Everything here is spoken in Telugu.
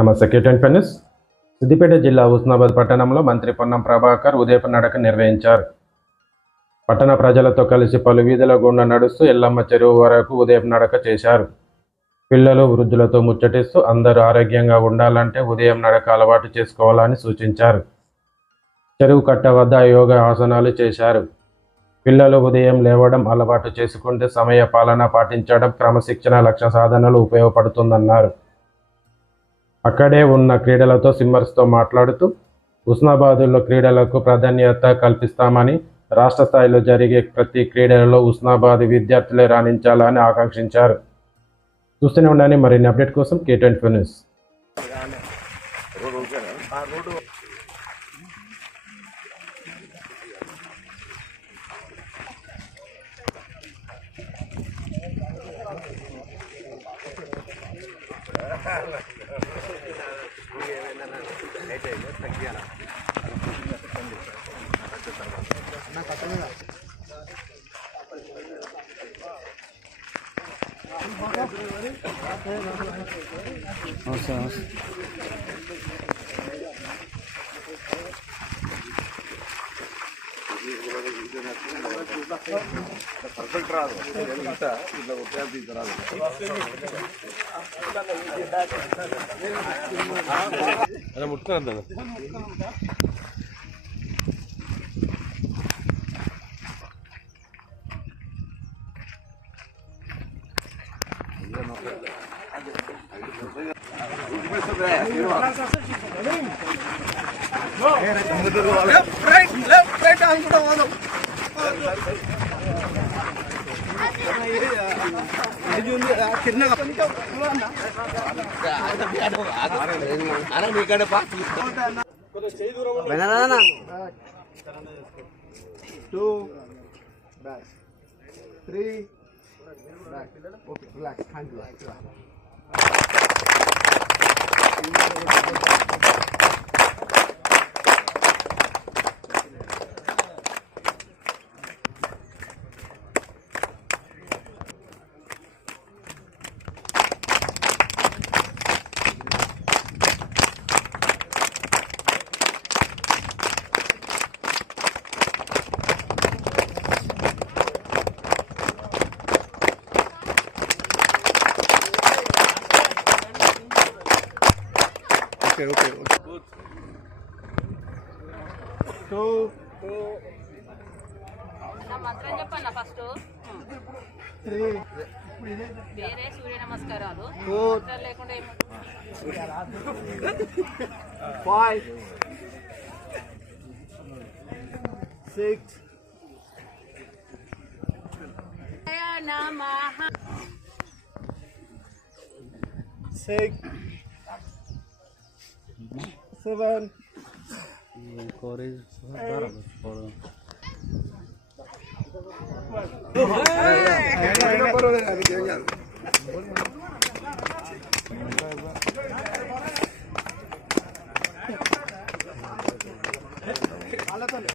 నమస్తే కేటెన్ ఫెన్నిస్. సిద్దిపేట జిల్లా హుస్నాబాద్ పట్టణంలో మంత్రి పొన్నం ప్రభాకర్ ఉదయపు నడక నిర్వహించారు. పట్టణ ప్రజలతో కలిసి పలు వీధుల గుండా నడుస్తూ ఎల్లమ్మ చెరువు వరకు ఉదయపు నడక చేశారు. పిల్లలు, వృద్ధులతో ముచ్చటిస్తూ అందరూ ఆరోగ్యంగా ఉండాలంటే ఉదయం నడక అలవాటు చేసుకోవాలని సూచించారు. చెరువు కట్ట వద్ద యోగా ఆసనాలు చేశారు. పిల్లలు ఉదయం లేవడం అలవాటు చేసుకుంటే సమయ పాలన పాటించడం, క్రమశిక్షణ లక్ష్య సాధనలు ఉపయోగపడుతుందన్నారు. అక్కడే ఉన్న క్రీడలతో సిమ్మర్స్తో మాట్లాడుతూ హుస్నాబాద్లో క్రీడలకు ప్రాధాన్యత కల్పిస్తామని, రాష్ట్ర స్థాయిలో జరిగే ప్రతి క్రీడలలో హుస్నాబాద్ విద్యార్థులే రాణించాలని ఆకాంక్షించారు. చూస్తూనే ఉండండి మరిన్ని అప్డేట్ కోసం కేటెన్ న్యూస్. పర్ఫెక్ట్ రాదు ఇట్లా ఉపయోగించి రాదు. అలా ముట్టుకున్నాను. Okay. Good. 2. మంత్రం చెప్పండి ఫస్ట్. 3. వేరే సూర్య నమస్కారాలు లేకుండా 5. 6. నమః 6. 7.